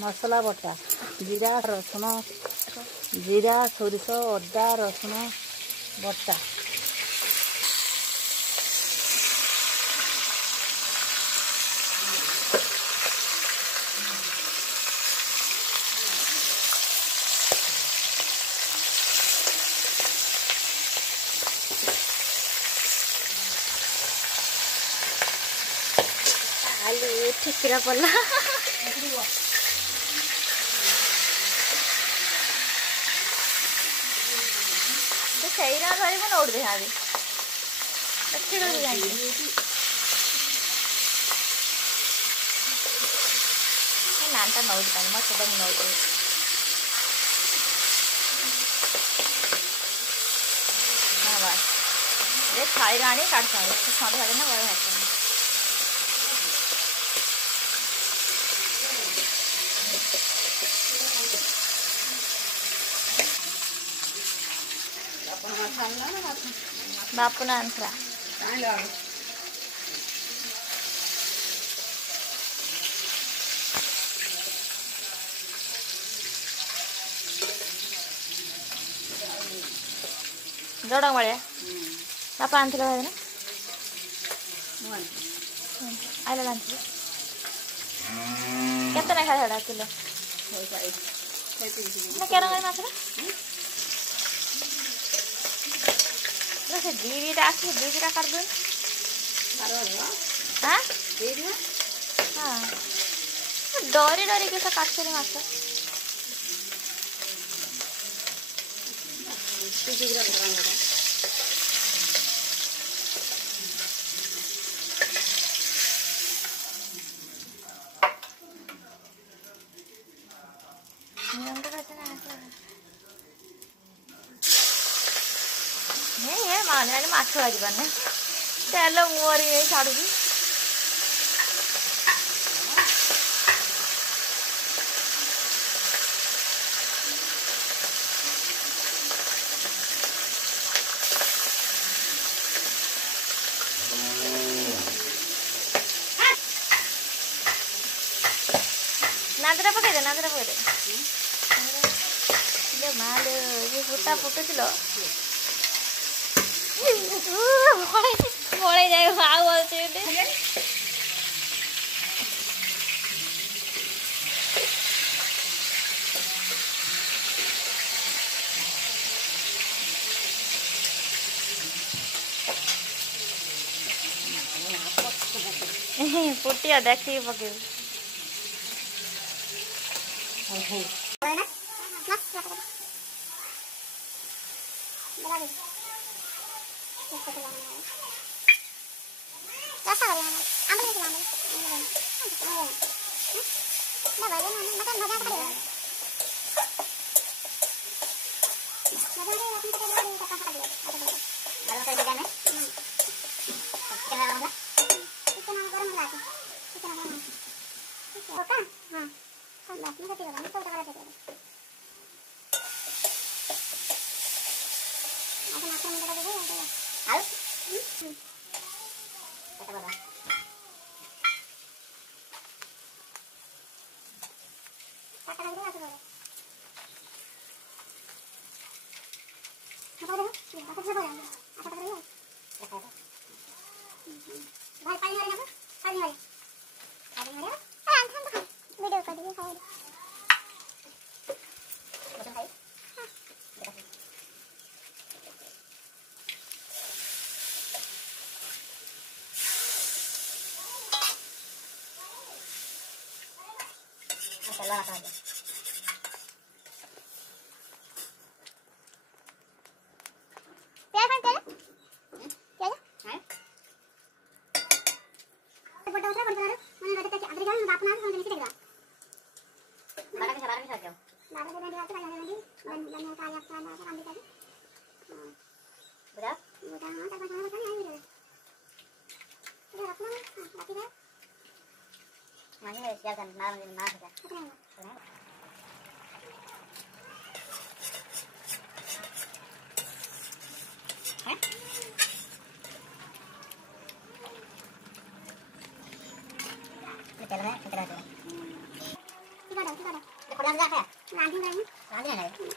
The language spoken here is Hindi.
मसला बटा जीरा रसुण जीरा सोरिष अदा रसुण बटा आलू ठिकरा पड़ला सही ना धरी को नोट दे आगे अच्छे कर जाएंगे नानटा नोट पानी मत सब नोट हां बस ये खाई रानी काट खाए तो साथ वाले ना बड़े हाथ बापू ना आंसरा जोड़ा वाले बापा आंसरा है ना आइला आंसरा कितना खा रहा किलो ना क्या रंग है मात्रा से दीदीटा आके दीदीटा कर दूँ हाँ दीदी हाँ डोरी डोरी कैसा काट चले मास्टर माने माछ लगे तेल मुहरी नहीं छाड़ू नादरा पकड़ दे माल ये फुटा फुटुल पड़े जाए भाव अच्छे पुटिया देखिए पके तेल में फिर रख दो ठीक है खड़ा जा है रांधी नहीं रांधी नहीं